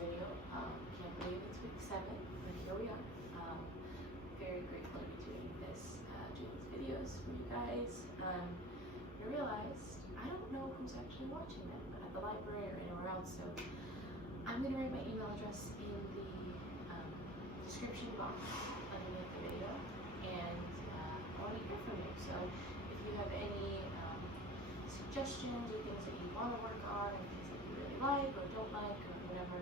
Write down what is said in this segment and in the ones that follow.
video. Can't believe it's week 7, but here we are. Very grateful to be doing these videos for you guys. I realized I don't know who's actually watching them at the library or anywhere else, so I'm going to write my email address in the description box underneath the video, and I want to hear from you. So if you have any suggestions or things that you want to work on, or things that you really like or don't like or whatever,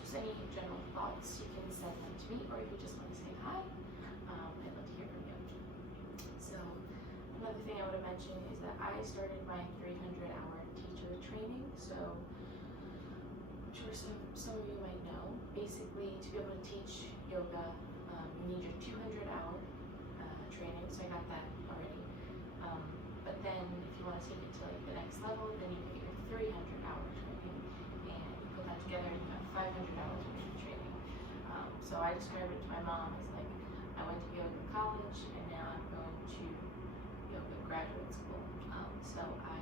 just any general thoughts, you can send them to me, or if you just want to say hi, I'd love to hear from you. So another thing I want to mention is that I started my 300-hour teacher training. So I'm sure some of you might know, basically to be able to teach yoga, you need your 200-hour training, so I got that already. But then if you want to take it to like the next level, then you get your 300-hour training, and you put that together and you have 500 hours worth of training. So I described it to my mom as like, I went to yoga college and now I'm going to yoga graduate school. So I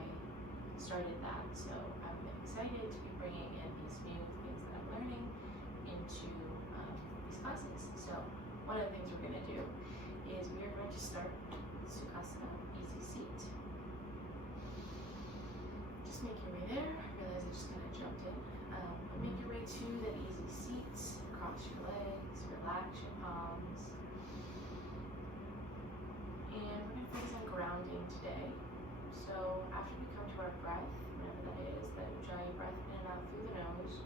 started that. So I'm excited to be bringing in these new things that I'm learning into these classes. So one of the things we're going to do is we are going to start Sukhasana, easy seat. Just make your way there. I realize I just kind of jumped in. Make your way to the easy seat. Cross your legs, relax your palms. And we're going to focus on grounding today. So after we come to our breath, whenever that is, then draw your breath in and out through the nose.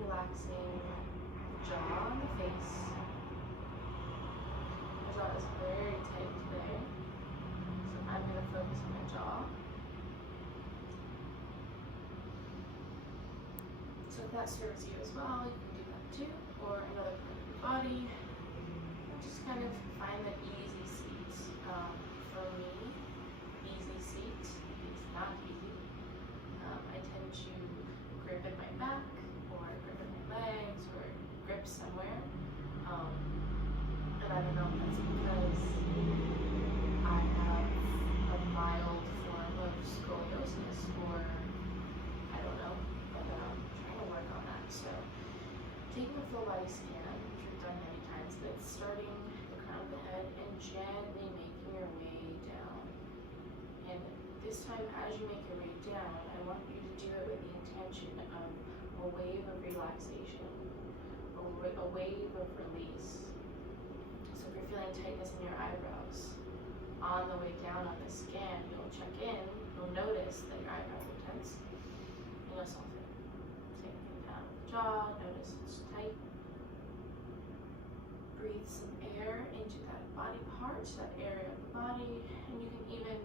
Relaxing the jaw and the face. My jaw is very tight today, so I'm going to focus on my jaw. So if that serves you as well, you can do that too, or another part of your body. Just kind of find the easy seat. For me, easy seat is not easy. I tend to grip at my back, or grip at my legs, or grip somewhere. And I don't know if that's because I have a mild form of scoliosis, or I don't know, but I'm trying to work on that. So taking a full body scan, which we've done many times, but starting the crown of the head and gently making your way down. And this time, as you make your way down, I want you to do it with the intention of a wave of relaxation, a wave of release. So if you're feeling tightness in your eyebrows, on the way down on the scan, you'll check in, you'll notice that your eyebrows are tense, and you'll soften. Same thing down the jaw, notice it's tight. Breathe some air into that body part, that area of the body, and you can even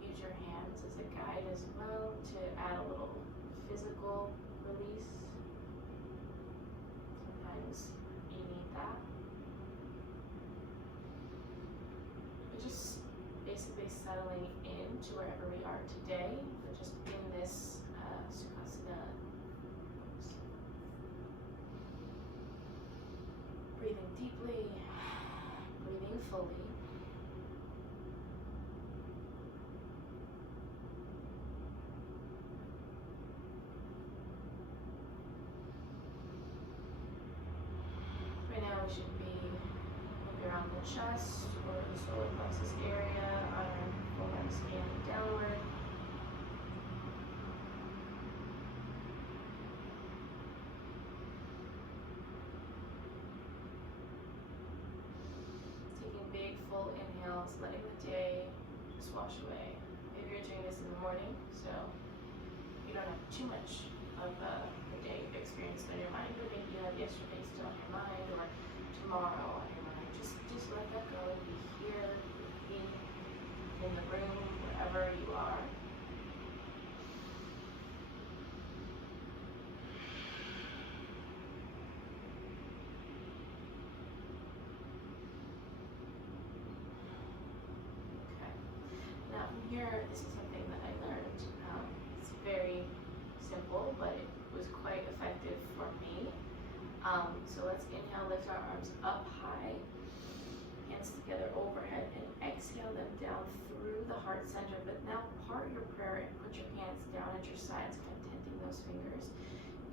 use your hands as a guide as well to add a little physical release. Sometimes you need that. But just basically settling into wherever we are today, but just in this Sukhasana. Breathing deeply, breathing fully. Right now we should be maybe around the chest or the solar plexus area, our full body scanning downward. Taking big full inhales, letting the day just wash away. Maybe you're doing this in the morning, so you don't have too much of the day experience on your mind, but maybe you have yesterday still on your mind, or tomorrow on your mind. Just let that go and be here with me, in the room, wherever you are. Okay. Now from here, this is something that I learned. It's very simple, but it was quite effective for me. So let's inhale, lift our arms up high, hands together overhead, and exhale them down through the heart center, but now part your prayer and put your hands down at your sides, kind of tenting those fingers,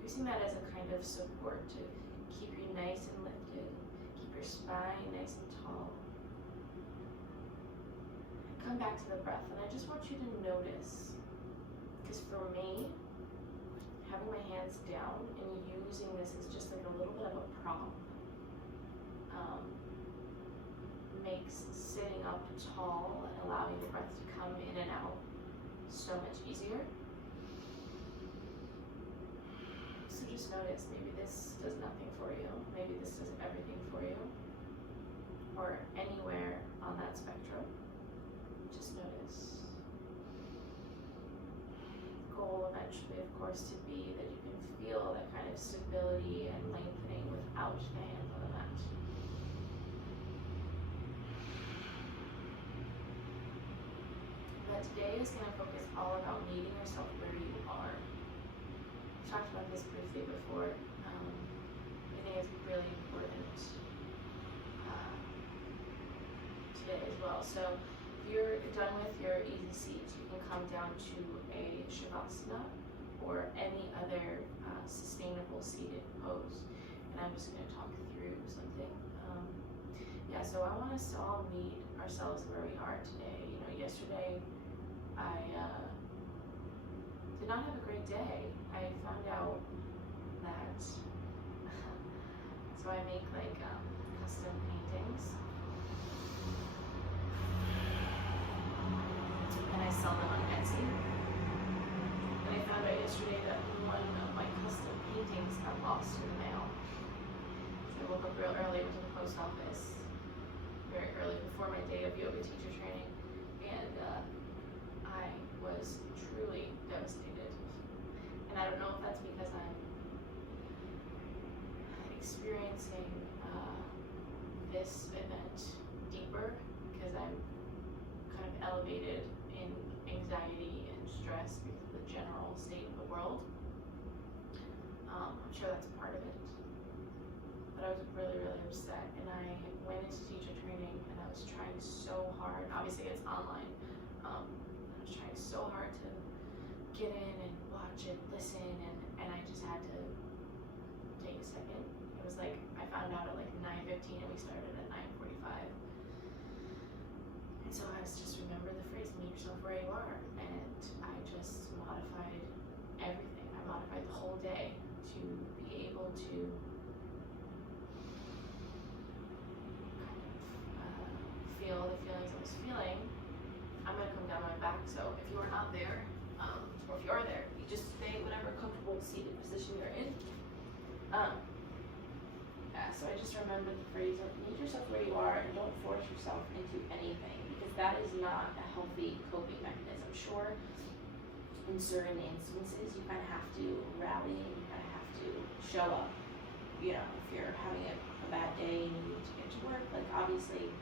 using that as a kind of support to keep you nice and lifted, keep your spine nice and tall. Come back to the breath, and I just want you to notice, because for me, having my hands down and using this as just like a little bit of a prop makes sitting up tall and allowing the breath to come in and out so much easier. So just notice, maybe this does nothing for you, maybe this does everything for you, or anywhere on that spectrum. Just notice. Goal eventually, of course, to be that you can feel that kind of stability and lengthening without the hands on the mat. But today is going to focus all about meeting yourself where you are. I've talked about this briefly before. I think it's really important today as well. So if you're done with your easy seat, you can come down to a Shavasana or any other sustainable seated pose. And I'm just going to talk through something. So I want us to all meet ourselves where we are today. You know, yesterday I did not have a great day. I found out that, so I make like custom paintings. And I sell them on Etsy. And I found out yesterday that one of my custom paintings got lost in the mail. So I woke up real early, went to the post office, very early before my day of yoga teacher training, and I was truly devastated. And I don't know if that's because I'm experiencing this event deeper, because I'm kind of elevated in anxiety and stress because of the general state of the world. I'm sure that's part of it. But I was really, really upset, and I went into teacher training and I was trying so hard. Obviously it's online. I was trying so hard to get in and watch it, listen, and I just had to take a second. It was like I found out at like 9:15 and we started at 9:45. And so I was just remember the phrase, meet yourself where you are. And I just modified everything. I modified the whole day to be able to kind of feel the feelings I was feeling. I'm going to come down my back, so if you are not there, or if you are there, you just stay whatever comfortable seated position you're in. So I just remembered the phrase of meet yourself where you are and don't force yourself into anything, because that is not a healthy coping mechanism. Sure, in certain instances you kind of have to rally and you kind of have to show up. You know, if you're having a bad day and you need to get to work, like obviously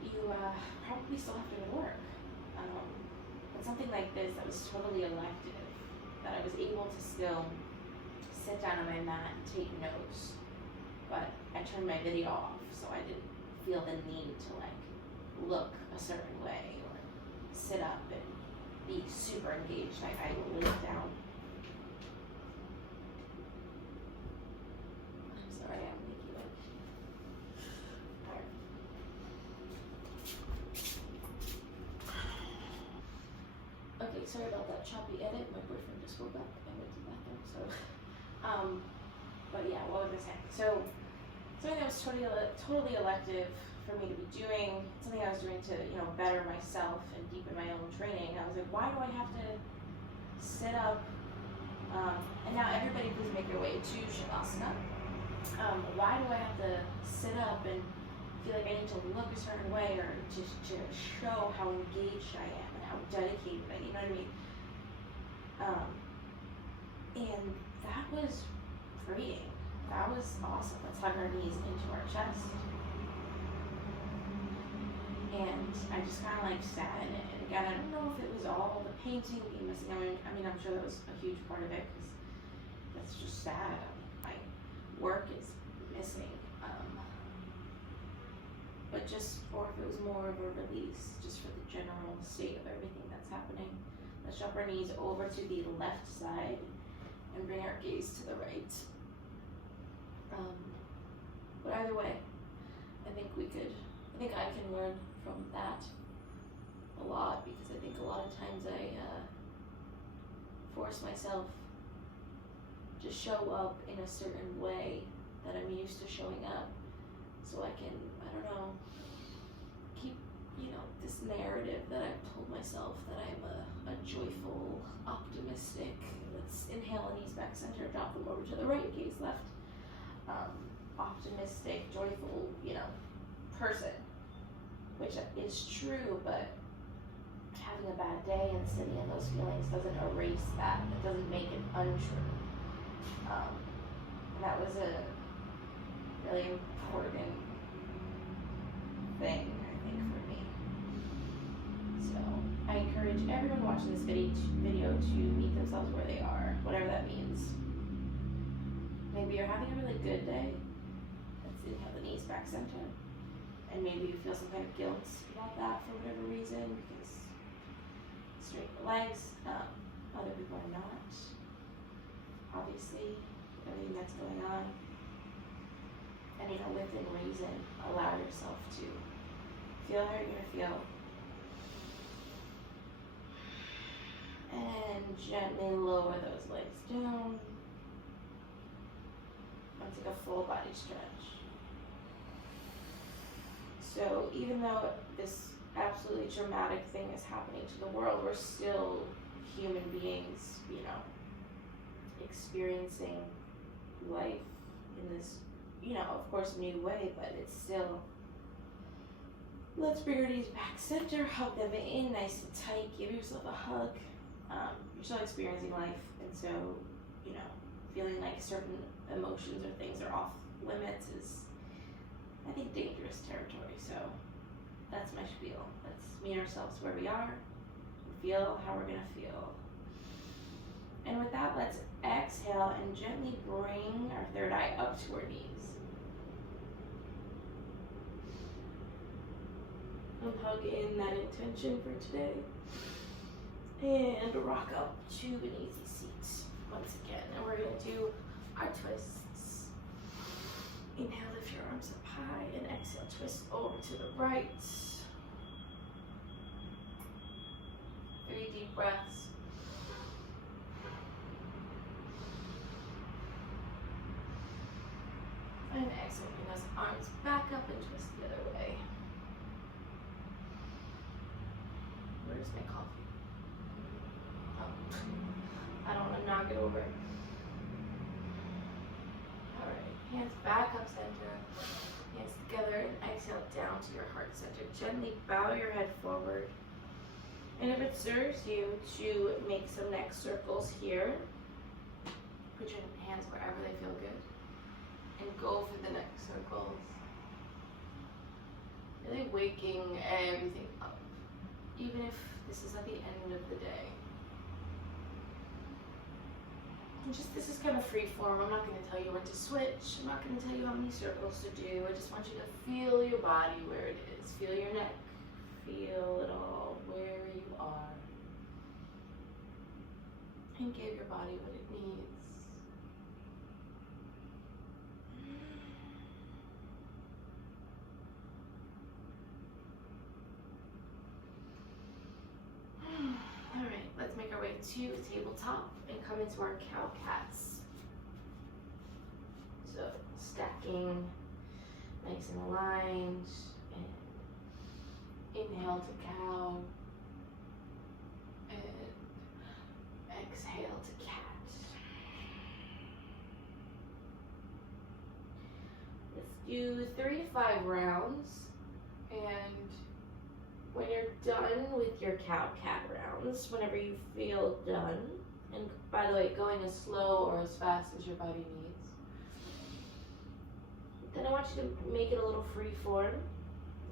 you probably still have to go to work. But something like this that was totally elective, that I was able to still sit down on my mat and take notes, but I turned my video off so I didn't feel the need to like look a certain way or sit up and be super engaged. I laid down. I'm sorry, I'm making it. Alright. Okay, sorry about that choppy edit. My boyfriend just woke up and went to the bathroom, so but yeah, what was I saying? So something that was totally elective for me to be doing, something I was doing to, you know, better myself and deepen my own training. I was like, why do I have to sit up? And now everybody please make your way to Shavasana. Why do I have to sit up and feel like I need to look a certain way or just to show how engaged I am and how dedicated I am, you know what I mean? And that was freeing. That was awesome. Let's hug our knees into our chest. And I just kind of like sat in it. And again, I don't know if it was all the painting being missing. I mean, I'm sure that was a huge part of it because that's just sad. My work is missing. but just, or if it was more of a release, just for the general state of everything that's happening. Let's drop our knees over to the left side and bring our gaze to the right. But either way, I think I can learn from that a lot, because I think a lot of times I force myself to show up in a certain way that I'm used to showing up, so I can, I don't know, keep, this narrative that I've told myself that I'm a joyful, optimistic, let's inhale, knees back center, drop them over to the right, gaze left, optimistic, joyful, person, which is true, but having a bad day and sitting in those feelings doesn't erase that. It doesn't make it untrue. And that was a really important thing, I think, for me. So I encourage everyone watching this video to meet themselves where they are, whatever that means. Maybe you're having a really good day. Let's inhale the knees back center. And maybe you feel some kind of guilt about that for whatever reason, because straighten the legs. Other people are not. Obviously, everything that's going on. And within reason, allow yourself to feel how you're going to feel. And gently lower those legs down. And take a full body stretch. So even though this absolutely dramatic thing is happening to the world, we're still human beings, experiencing life in this, of course, new way, but it's still, let's bring our knees back center, hug them in nice and tight, give yourself a hug. You're still experiencing life, and so, feeling like certain emotions or things are off limits is, I think, dangerous territory. So that's my spiel. Let's meet ourselves where we are, feel how we're going to feel. And with that, let's exhale and gently bring our third eye up to our knees. And hug in that intention for today. And rock up to an easy seat once again. And we're going to do our twists. Inhale, lift your arms up high, and exhale, twist over to the right. 3 deep breaths. And exhale, bring those arms back up and twist the other way. Where's my coffee? I don't want to knock it over. Alright, hands back up center, hands together, and exhale down to your heart center. Gently bow your head forward. And if it serves you to make some neck circles here, put your hands wherever they feel good. And go for the neck circles. Really waking everything up. Even if this is at the end of the day. This is kind of free form. I'm not going to tell you when to switch. I'm not going to tell you how many circles to do. I just want you to feel your body where it is. Feel your neck. Feel it all where you are. And give your body what it needs. Alright, let's make our way to tabletop and come into our cow cats. So stacking nice and aligned, and inhale to cow, and exhale to cat. Let's do 3 to 5 rounds, and when you're done with your cow-cat rounds, whenever you feel done, and by the way, going as slow or as fast as your body needs, then I want you to make it a little free form,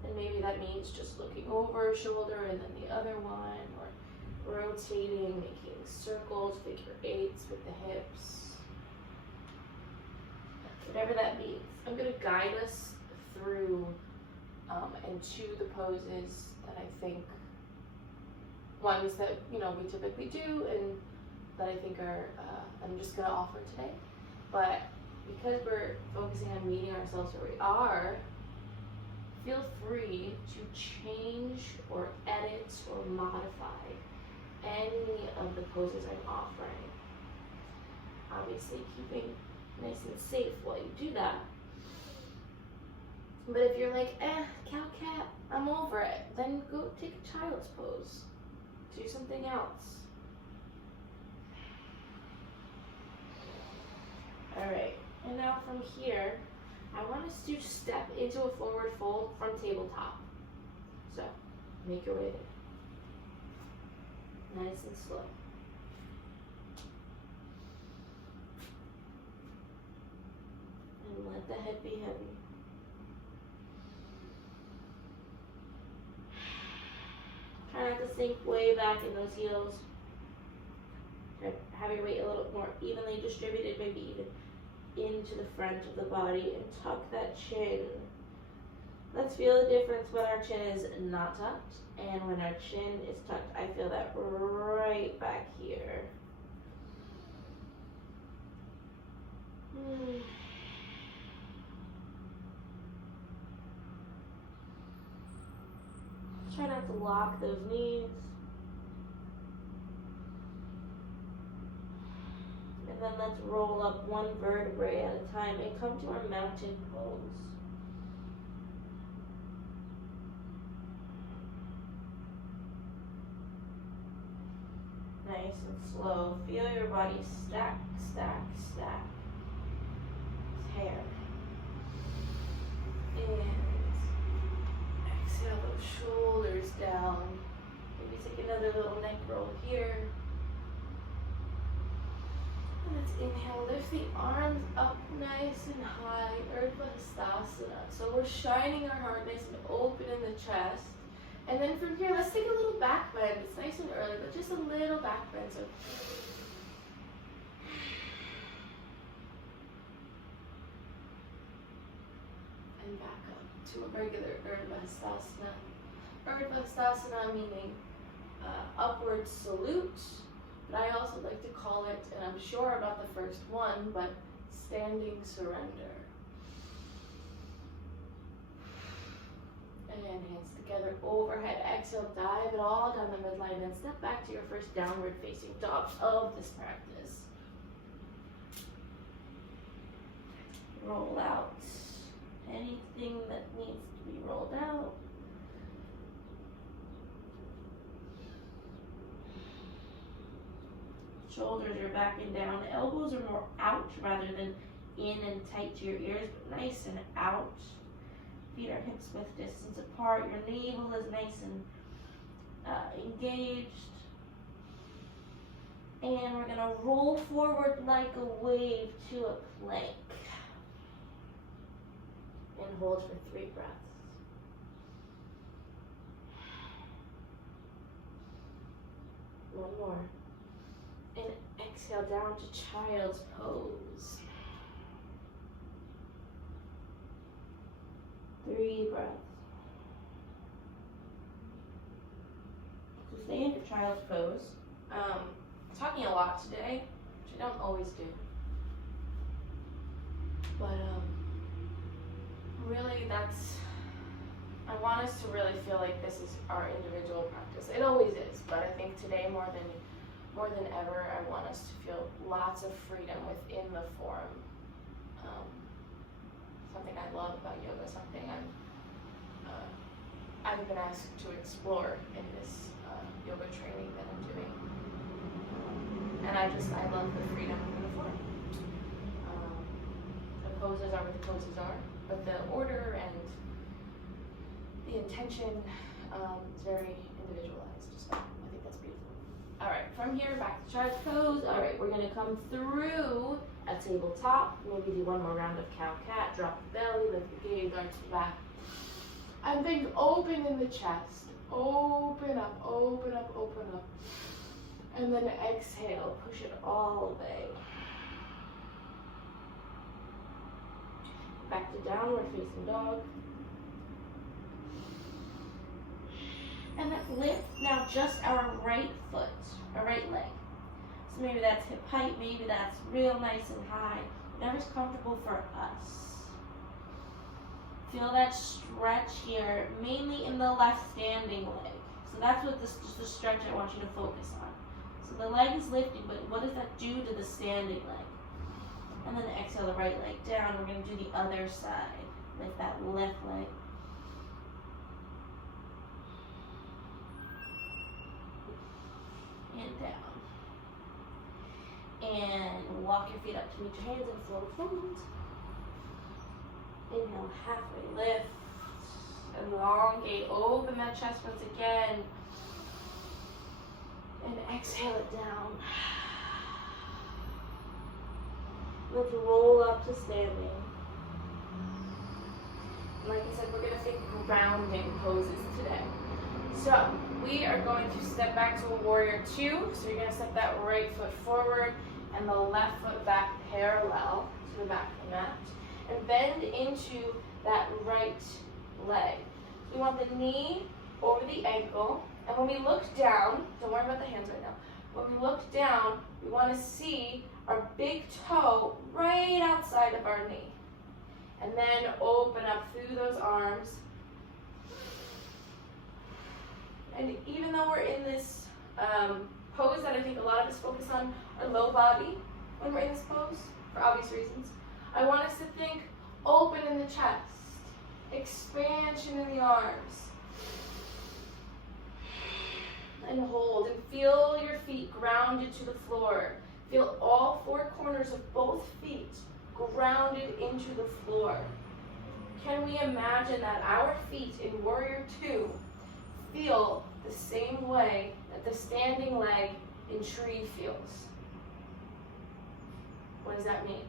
and maybe that means just looking over a shoulder and then the other one, or rotating, making circles, figure eights with the hips, whatever that means. I'm going to guide us through and to the poses that I think, ones that, you know, we typically do and that I think are, I'm just gonna offer today. But because we're focusing on meeting ourselves where we are, feel free to change or edit or modify any of the poses I'm offering. Obviously keeping nice and safe while you do that. But if you're like, cow cat, I'm over it, then go take a child's pose. Do something else. Alright, and now from here, I want us to step into a forward fold from tabletop. So, make your way there. Nice and slow. And let the head be heavy. Try not to sink way back in those heels. Try to have your weight a little more evenly distributed, maybe even into the front of the body, and tuck that chin. Let's feel the difference when our chin is not tucked and when our chin is tucked. I feel that right back here. Try not to lock those knees. And then let's roll up one vertebrae at a time and come to our mountain pose. Nice and slow. Feel your body stack, stack, stack. Hair. And exhale those shoulders down. Maybe take another little neck roll here. Let's inhale, lift the arms up nice and high, Urdhva Hastasana. So we're shining our heart nice and open in the chest. And then from here, let's take a little back bend. It's nice and early, but just a little back bend. So and back up to a regular Urdhva Hastasana. Urdhva Hastasana meaning upward salute. But I also like to call it, and I'm sure about the first one, but standing surrender. And hands together overhead. Exhale, dive it all down the midline, and step back to your first downward facing dog of this practice. Roll out anything that needs to be rolled out. Shoulders are back and down. Elbows are more out rather than in and tight to your ears, but nice and out. Feet are hips width distance apart. Your navel is nice and engaged. And we're gonna roll forward like a wave to a plank. And hold for 3 breaths. One more. And exhale down to child's pose. 3 breaths. So stay in your child's pose. Talking a lot today, which I don't always do. But really I want us to really feel like this is our individual practice. It always is, but I think today more than ever, I want us to feel lots of freedom within the form. Something I love about yoga, something I've been asked to explore in this yoga training that I'm doing. And I love the freedom within the form. The poses are what the poses are, but the order and the intention is very individualized. So I think that's beautiful. All right, from here, back to child's pose. All right, we're gonna come through a tabletop. Maybe do one more round of cow cat. Drop the belly, lift the gaze, arch the back. And think open in the chest. Open up, open up, open up. And then exhale, push it all the way. Back to downward facing dog. lift now just our right foot, our right leg. So maybe that's hip height, maybe that's real nice and high, whatever's comfortable for us. Feel that stretch here, mainly in the left standing leg. So that's what just the stretch I want you to focus on. So the leg is lifting, but what does that do to the standing leg? And then exhale the right leg down. We're going to do the other side. Lift that left leg. And down. And walk your feet up to meet your hands and float forward. Inhale, halfway lift. Elongate, open that chest once again. And exhale it down. Let's roll up to standing. Like I said, we're going to think grounding poses today. So we are going to step back to a warrior two. So you're going to step that right foot forward and the left foot back parallel to the back of the mat. And bend into that right leg. We want the knee over the ankle. And when we look down, don't worry about the hands right now. When we look down, we want to see our big toe right outside of our knee. And then open up through those arms. And even though we're in this pose that I think a lot of us focus on our low body when we're in this pose, for obvious reasons, I want us to think open in the chest, expansion in the arms. And hold, and feel your feet grounded to the floor. Feel all four corners of both feet grounded into the floor. Can we imagine that our feet in Warrior Two feel the same way that the standing leg in Tree feels? What does that mean?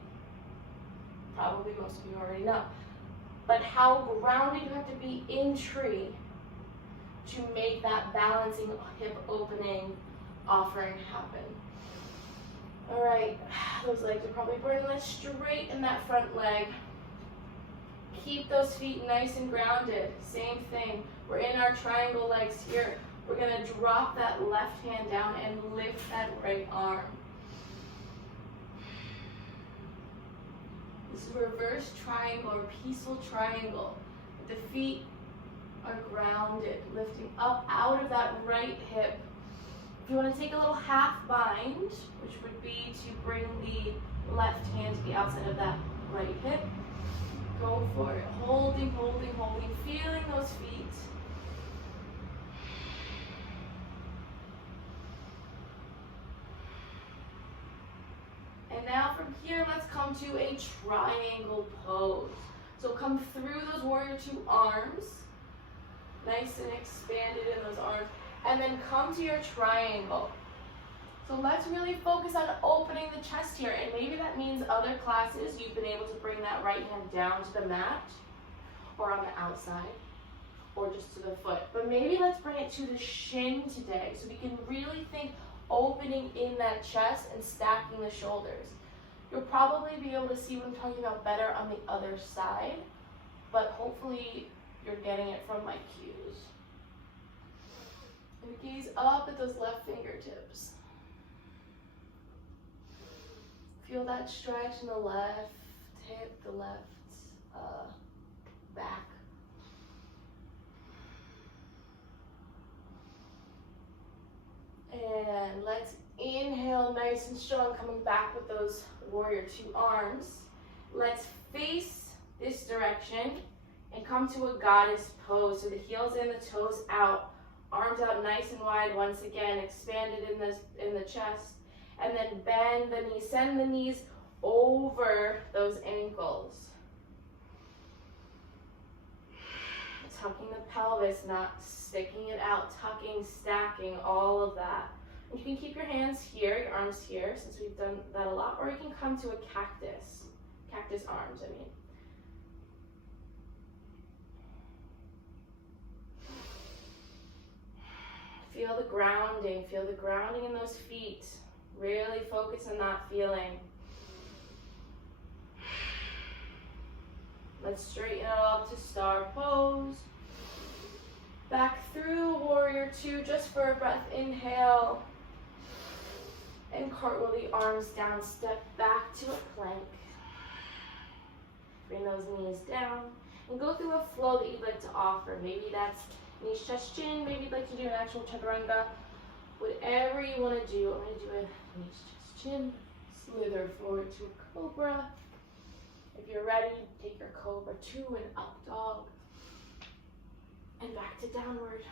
Probably most of you already know. But how grounded you have to be in Tree to make that balancing hip opening offering happen. All right, those legs are probably burning. Let's straighten that front leg. Keep those feet nice and grounded. Same thing. We're in our triangle legs here. We're going to drop that left hand down and lift that right arm. This is a reverse triangle or peaceful triangle. The feet are grounded, lifting up out of that right hip. If you want to take a little half bind, which would be to bring the left hand to the outside of that right hip, go for it. Holding, holding, holding, feeling those feet. And now from here, let's come to a triangle pose. So come through those Warrior Two arms. Nice and expanded in those arms. And then come to your triangle. So let's really focus on opening the chest here. And maybe that means other classes, you've been able to bring that right hand down to the mat, or on the outside, or just to the foot. But maybe let's bring it to the shin today, so we can really think opening in that chest and stacking the shoulders. You'll probably be able to see what I'm talking about better on the other side, but hopefully you're getting it from my cues. And gaze up at those left fingertips. Feel that stretch in the left hip, the left back. And let's inhale nice and strong, coming back with those Warrior Two arms. Let's face this direction and come to a goddess pose. So the heels in, the toes out, arms out nice and wide once again, expanded in the chest. And then bend the knees, send the knees over those ankles. Tucking the pelvis, not sticking it out, tucking, stacking, all of that. You can keep your hands here, your arms here, since we've done that a lot, or you can come to a cactus arms, I mean. Feel the grounding in those feet. Really focus on that feeling. Let's straighten it up to star pose. Back through warrior two, just for a breath. Inhale. And cartwheel the arms down, step back to a plank. Bring those knees down. And go through a flow that you'd like to offer. Maybe that's knees, chest, chin. Maybe you'd like to do an actual chaturanga. Whatever you want to do. I'm going to do a knees, chest, chin. Slither forward to a cobra. If you're ready, take your cobra to an up dog. And back to downward.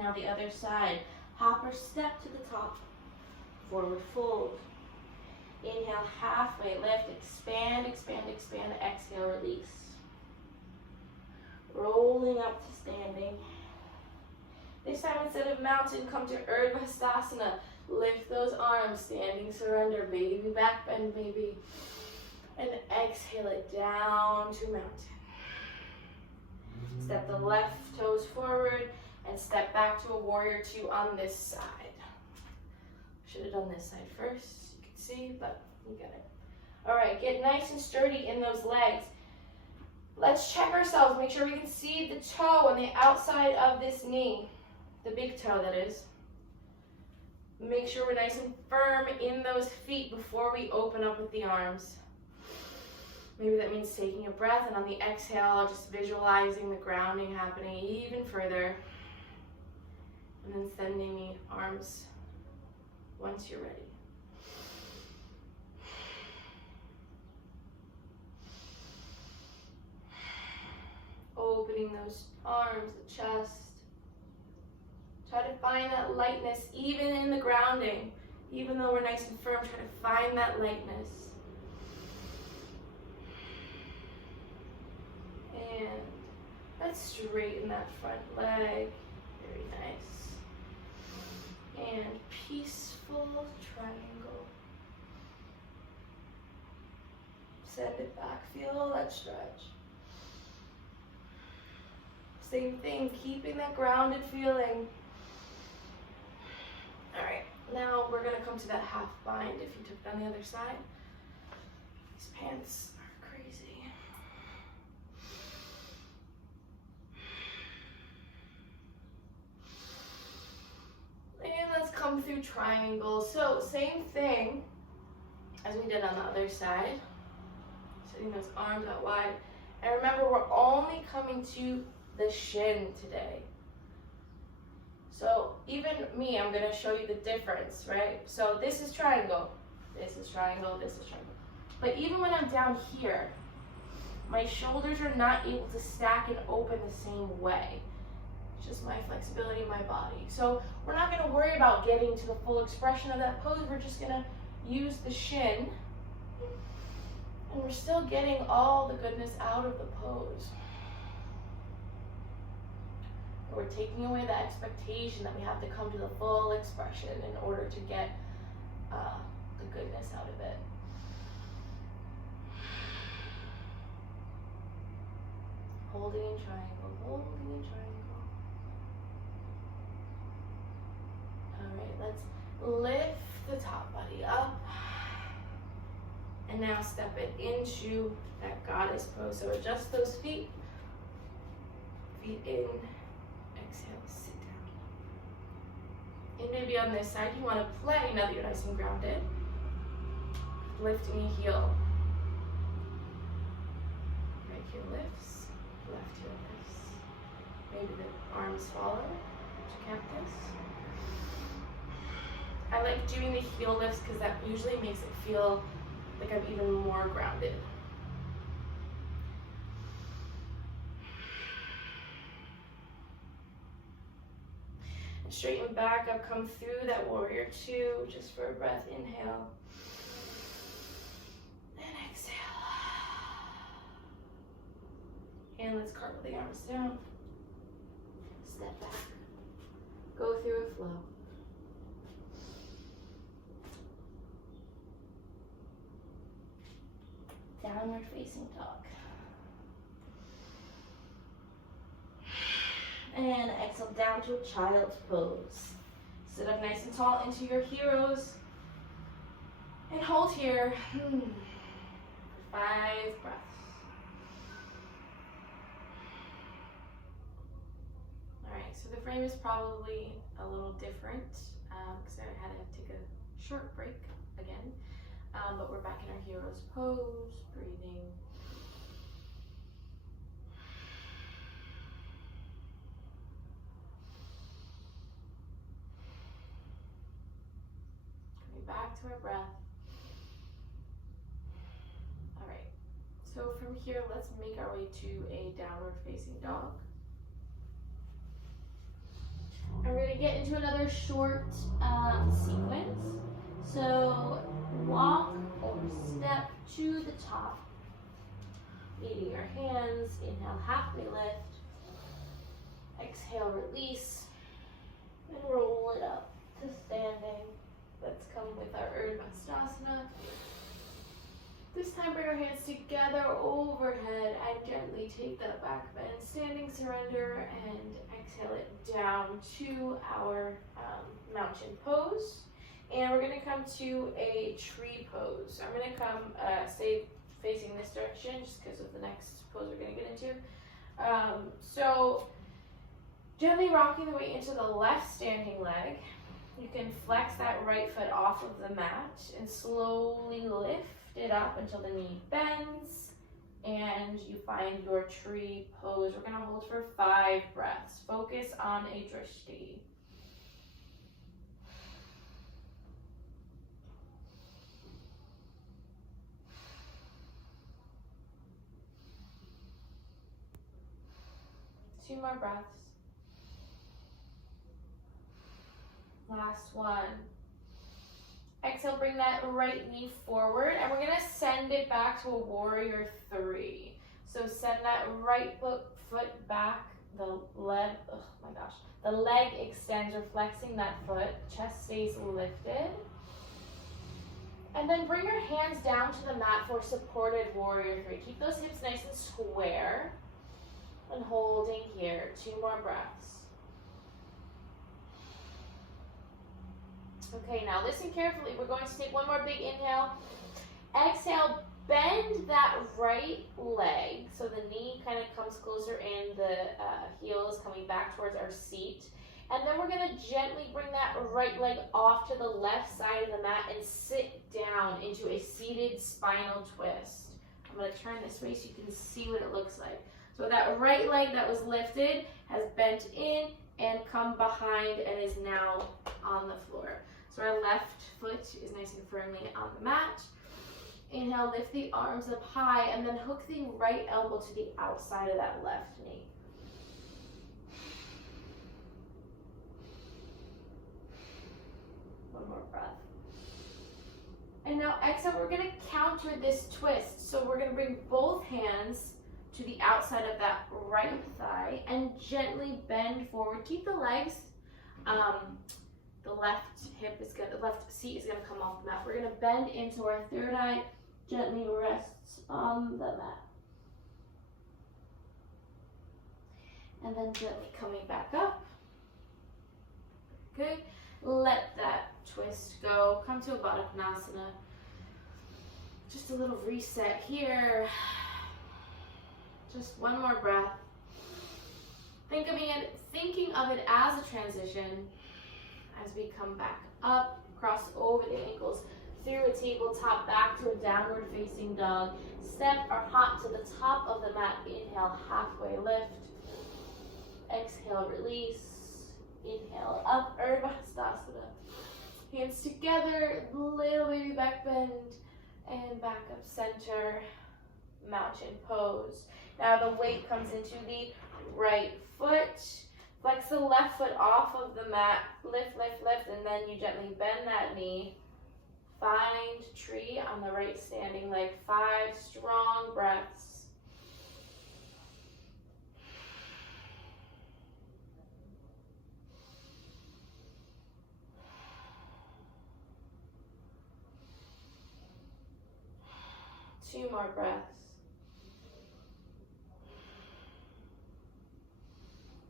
Now the other side. Hopper step to the top. Forward fold. Inhale, halfway lift. Expand, expand, expand. Exhale, release. Rolling up to standing. This time, instead of mountain, come to Urdhva Hastasana. Lift those arms, standing surrender. Baby back bend, baby. And exhale it down to mountain. Step the left toes forward and step back to a warrior two on this side. Should have done this side first, you can see, but you get it. All right, get nice and sturdy in those legs. Let's check ourselves, make sure we can see the toe on the outside of this knee. The big toe, that is. Make sure we're nice and firm in those feet before we open up with the arms. Maybe that means taking a breath, and on the exhale, just visualizing the grounding happening even further. And then sending the arms once you're ready. Opening those arms, the chest. Try to find that lightness even in the grounding. Even though we're nice and firm, try to find that lightness. And let's straighten that front leg. Very nice. And peaceful triangle. Send it back. Feel that stretch. Same thing, keeping that grounded feeling. All right, now we're gonna come to that half bind if you took it on the other side. These pants are crazy. And let's come through triangle. So same thing as we did on the other side. Sitting those arms out wide. And remember, we're only coming to the shin today. So even me, I'm gonna show you the difference, right? So this is triangle, this is triangle, this is triangle. But even when I'm down here, my shoulders are not able to stack and open the same way. It's just my flexibility in my body. So we're not gonna worry about getting to the full expression of that pose. We're just gonna use the shin. And we're still getting all the goodness out of the pose. We're taking away the expectation that we have to come to the full expression in order to get the goodness out of it. Holding in triangle, holding in triangle. All right, let's lift the top body up. And now step it into that goddess pose. So adjust those feet. Feet in. Exhale, sit down. And maybe on this side you want to play now that you're nice and grounded. Lifting a heel. Right heel lifts, left heel lifts. Maybe the arms follow to cactus. I like doing the heel lifts because that usually makes it feel like I'm even more grounded. Straighten back up, come through that warrior two, just for a breath. Inhale. And exhale. And let's cartwheel the arms down. Step back. Go through a flow. Downward facing dog. And exhale down to a child's pose. Sit up nice and tall into your heroes. And hold here for 5 breaths. Alright, so the frame is probably a little different because I had to take a short break again. But we're back in our hero's pose, breathing. Coming back to our breath. Alright, so from here, let's make our way to a downward facing dog. And we're going to get into another short sequence. So walk or step to the top, leading your hands. Inhale, halfway lift. Exhale, release. And roll it up to standing. Let's come with our Urdhva Hastasana. This time bring our hands together overhead and gently take that back bend. Standing surrender and exhale it down to our mountain pose. And we're going to come to a tree pose. I'm going to come stay facing this direction just because of the next pose we're going to get into. So gently rocking the way into the left standing leg. You can flex that right foot off of the mat and slowly lift it up until the knee bends and you find your tree pose. We're going to hold for 5 breaths. Focus on a drishti. Two more breaths. Last one. Exhale, bring that right knee forward, and we're gonna send it back to a warrior 3. So send that right foot back, the leg extends, reflexing that foot, chest stays lifted. And then bring your hands down to the mat for supported warrior 3. Keep those hips nice and square. And holding here, 2 more breaths. Okay, now listen carefully. We're going to take one more big inhale. Exhale, bend that right leg so the knee kind of comes closer in, the heel is coming back towards our seat. And then we're going to gently bring that right leg off to the left side of the mat and sit down into a seated spinal twist. I'm going to turn this way so you can see what it looks like. So that right leg that was lifted has bent in and come behind and is now on the floor. So our left foot is nice and firmly on the mat. Inhale, lift the arms up high and then hook the right elbow to the outside of that left knee. One more breath. And now exhale, we're going to counter this twist. So we're going to bring both hands to the outside of that right thigh and gently bend forward. Keep the legs. The left seat is going to come off the mat. We're going to bend into our third eye. Gently rests on the mat. And then gently coming back up. Good. Let that twist go. Come to a Baddha Konasana. Just a little reset here. Just one more breath. Thinking of it as a transition as we come back up, cross over the ankles, through a tabletop, back to a downward facing dog. Step or hop to the top of the mat. Inhale, halfway lift. Exhale, release. Inhale, up, Urdhva Hastasana. Hands together, little baby back bend, and back up center, mountain pose. Now the weight comes into the right foot. Flex the left foot off of the mat. Lift, lift, lift, and then you gently bend that knee. Find tree on the right standing leg. 5 strong breaths. Two more breaths.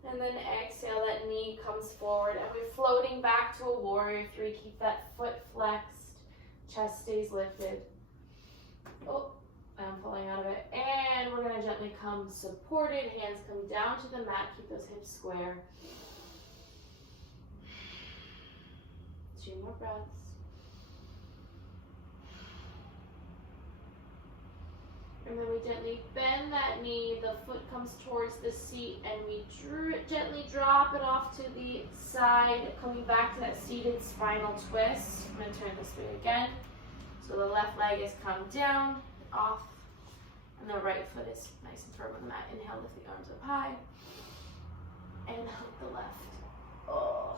And then exhale, that knee comes forward and we're floating back to a warrior 3. Keep that foot flexed, chest stays lifted. Oh, I'm falling out of it. And we're gonna gently come supported, hands come down to the mat, keep those hips square. 2 more breaths. And then we gently bend that knee, the foot comes towards the seat, and we gently drop it off to the side, coming back to that seated spinal twist. I'm going to turn this way again. So the left leg is come down, off, and the right foot is nice and firm on the mat. Inhale, lift the arms up high, and hook the left. Oh.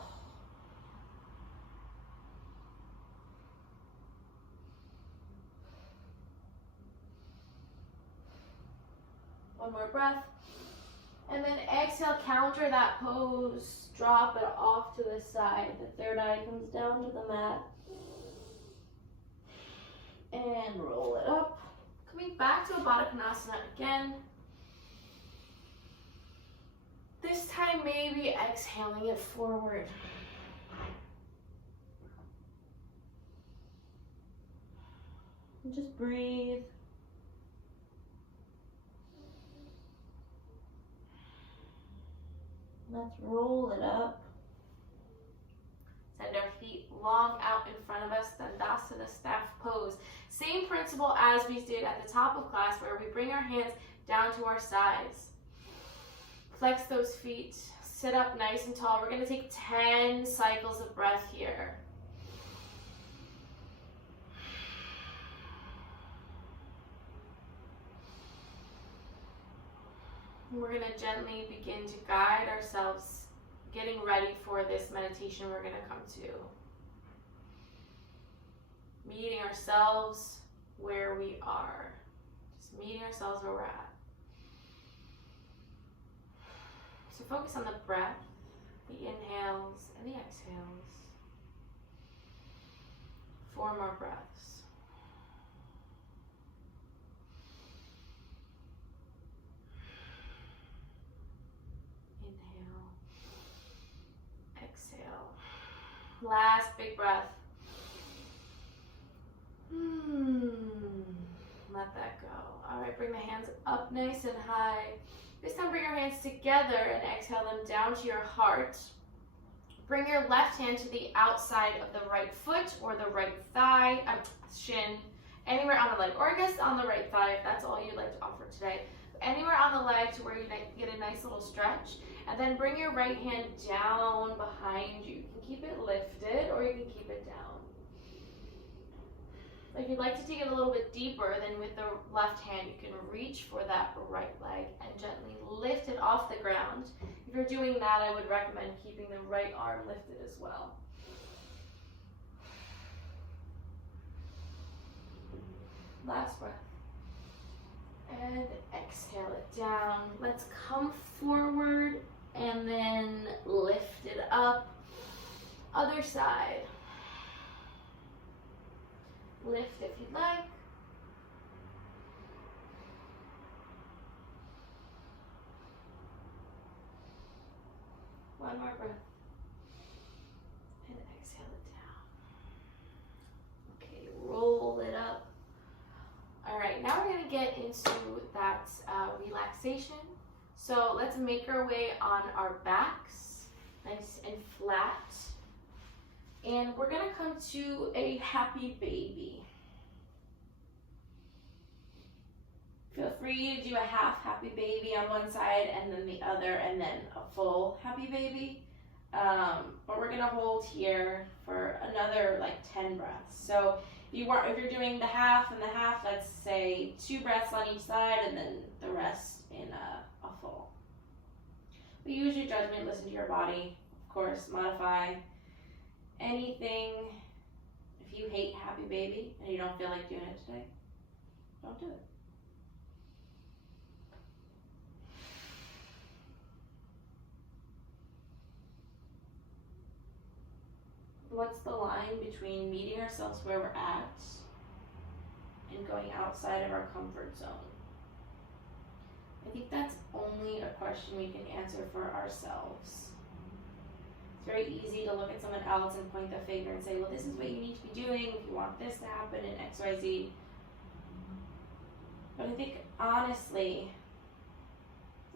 One more breath. And then exhale, counter that pose. Drop it off to the side. The third eye comes down to the mat. And roll it up. Coming back to a Baddha Konasana again. This time maybe exhaling it forward. And just breathe. Let's roll it up. Send our feet long out in front of us, Dandasana staff pose. Same principle as we did at the top of class, where we bring our hands down to our sides. Flex those feet, sit up nice and tall. We're gonna take 10 cycles of breath here. We're going to gently begin to guide ourselves, getting ready for this meditation we're going to come to. Meeting ourselves where we are. Just meeting ourselves where we're at. So focus on the breath, the inhales and the exhales. 4 more breaths. Exhale. Last big breath. Let that go. All right, bring the hands up nice and high. This time bring your hands together and exhale them down to your heart. Bring your left hand to the outside of the right foot or the right thigh, shin, anywhere on the leg, or I guess on the right thigh if that's all you'd like to offer today. Anywhere on the leg to where you get a nice little stretch. And then bring your right hand down behind you. You can keep it lifted or you can keep it down. If you'd like to take it a little bit deeper, then with the left hand you can reach for that right leg and gently lift it off the ground. If you're doing that, I would recommend keeping the right arm lifted as well. Last breath. And exhale it down. Let's come forward and then lift it up. Other side. Lift if you'd like. One more breath. And exhale it down. Okay, roll it up. All right, now we're going to get into that relaxation. So let's make our way on our backs, nice and flat. And we're going to come to a happy baby. Feel free to do a half happy baby on one side and then the other, and then a full happy baby. But we're going to hold here for another like 10 breaths. So if you're doing the half and the half, let's say 2 breaths on each side and then the rest in a full. But use your judgment, listen to your body, of course, modify anything. If you hate happy baby and you don't feel like doing it today, don't do it. What's the line between meeting ourselves where we're at and going outside of our comfort zone? I think that's only a question we can answer for ourselves. It's very easy to look at someone else and point the finger and say, well, this is what you need to be doing if you want this to happen in XYZ. But I think honestly,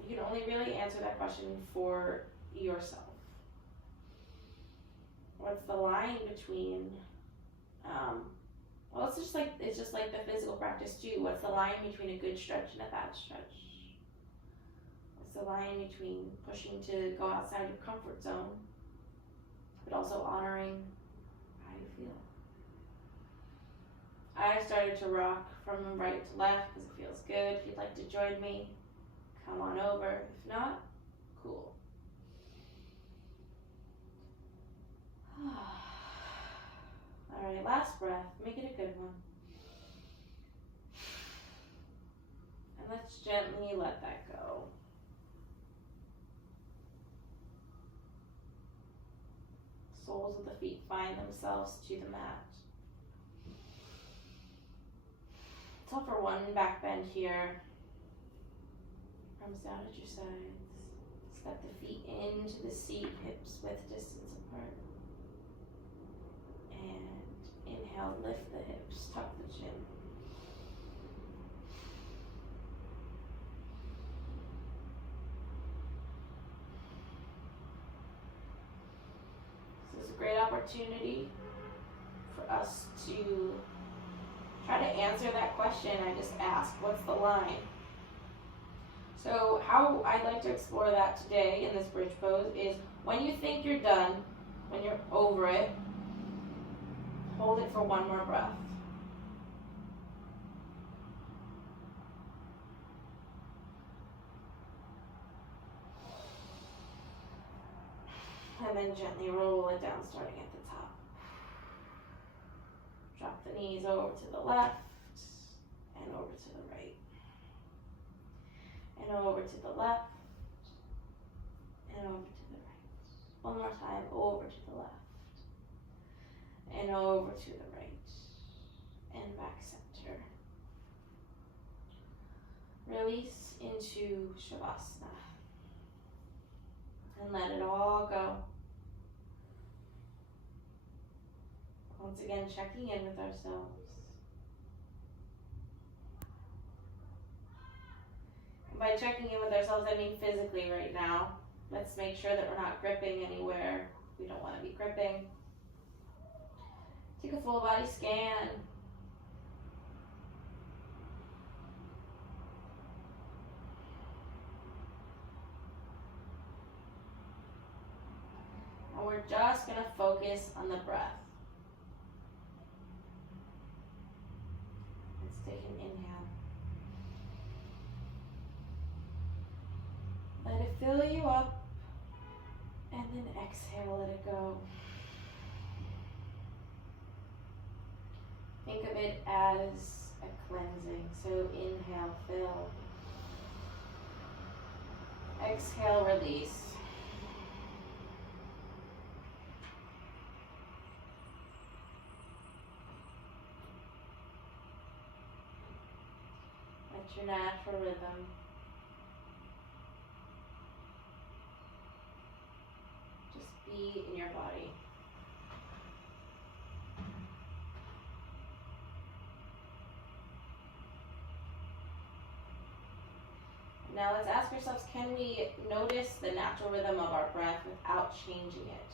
you can only really answer that question for yourself. What's the line between, well, it's just like the physical practice too. What's the line between a good stretch and a bad stretch? What's the line between pushing to go outside your comfort zone, but also honoring how you feel? I started to rock from right to left because it feels good. If you'd like to join me, come on over. If not, cool. Alright, last breath. Make it a good one. And let's gently let that go. Soles of the feet find themselves to the mat. Let's offer one back bend here. Arms down at your sides. Step the feet into the seat, hips width distance apart. And inhale, lift the hips, tuck the chin. This is a great opportunity for us to try to answer that question I just asked. What's the line? So how I'd like to explore that today in this bridge pose is when you think you're done, when you're over it, hold it for one more breath. And then gently roll it down, starting at the top. Drop the knees over to the left and over to the right. And over to the left and over to the right. One more time, over to the left and over to the right and back center. Release into Shavasana and let it all go. Once again, checking in with ourselves. And by checking in with ourselves, I mean physically right now. Let's make sure that we're not gripping anywhere we don't want to be gripping. Take a full body scan. And we're just going to focus on the breath. Let's take an inhale. Let it fill you up. And then exhale, let it go. Think of it as a cleansing. So inhale, fill. Exhale, release. Let your natural rhythm just be in your body. Now let's ask ourselves, can we notice the natural rhythm of our breath without changing it?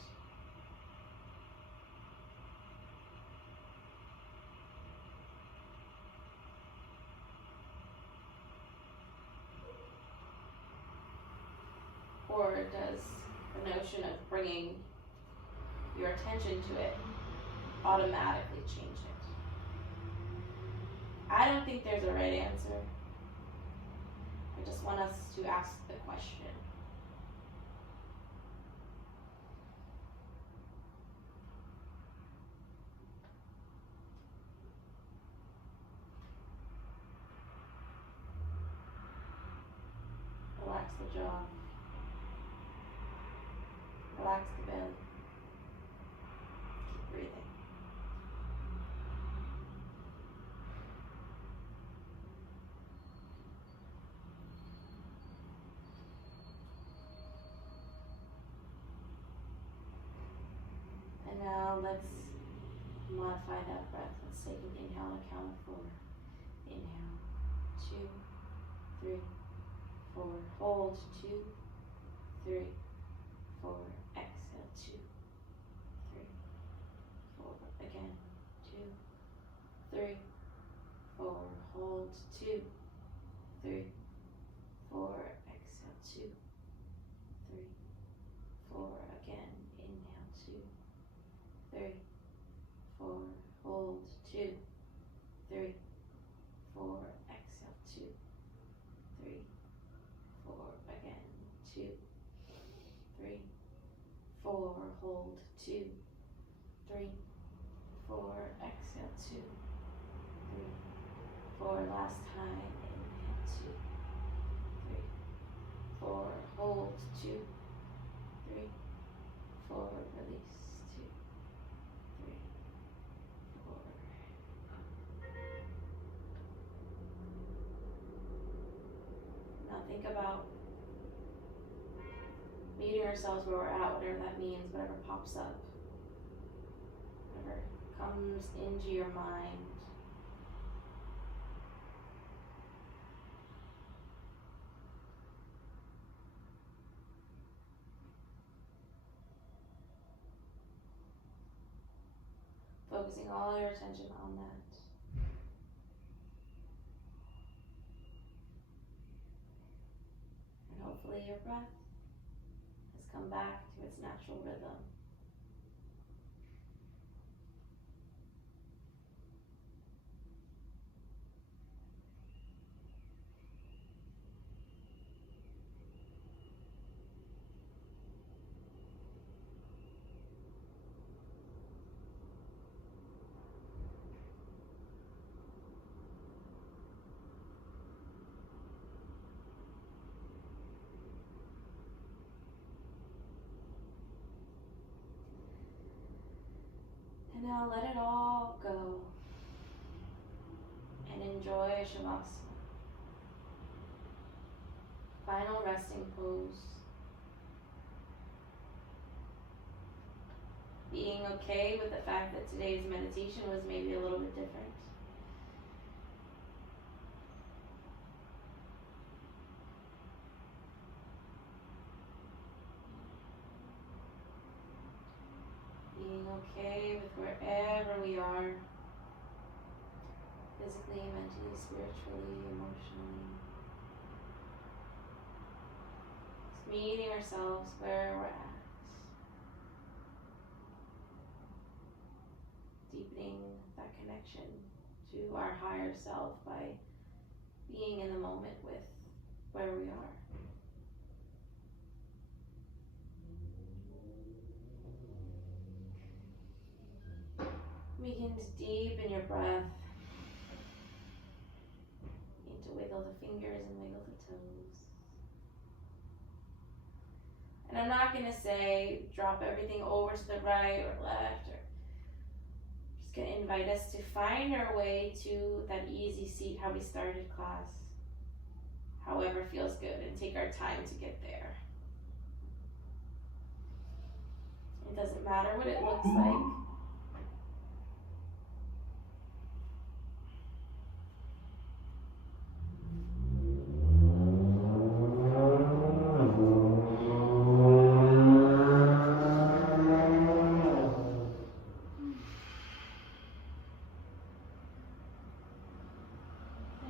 Or does the notion of bringing your attention to it automatically change it? I don't think there's a right answer. I just want us to ask the question. Relax the jaw. Relax the belly. Keep breathing. And now let's modify that breath. Let's take an inhale on a count of 4. Inhale, 2, 2, 3, 4. Hold. 2, 3, 4. Exhale. 2, 3, 4. Again. 2, 3, 4. Hold. 2, 3, 4. Exhale. 2, 3, 4. Again. Inhale. 2, 3, 4. Hold. 2, 3, 4. Exhale. 2, 3, 4. Again. 2, 3, 4. Hold. 2, 3, 4. Exhale. 2, 3, 4. Last time. Inhale. 2, 3, 4. Hold. 2, 3, 4. Release. 2, 3, 4. Now think about meeting ourselves where we're at, whatever that means, whatever pops up, whatever comes into your mind. Focusing all your attention on that. And hopefully your breath has come back to its natural rhythm. And now let it all go and enjoy Shavasana. Final resting pose. Being okay with the fact that today's meditation was maybe a little bit different. Being okay with wherever we are, physically, mentally, spiritually, emotionally. Just meeting ourselves where we're at. Deepening that connection to our higher self by being in the moment with where we are. Begin to deepen your breath. Begin to wiggle the fingers and wiggle the toes. And I'm not going to say drop everything over to the right or left. I'm just going to invite us to find our way to that easy seat, how we started class. However feels good, and take our time to get there. It doesn't matter what it looks like.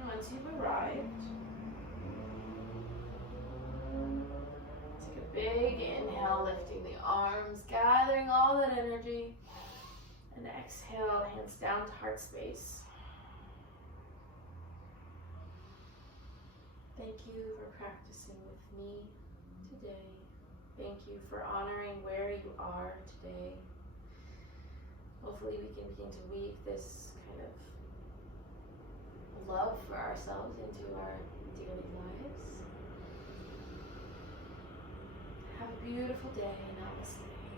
Once you've arrived, take a big inhale, lifting the arms, gathering all that energy, and exhale, hands down to heart space. Thank you for practicing with me today. Thank you for honoring where you are today. Hopefully we can begin to weave this kind of love for ourselves into our daily lives. Have a beautiful day. Namaste.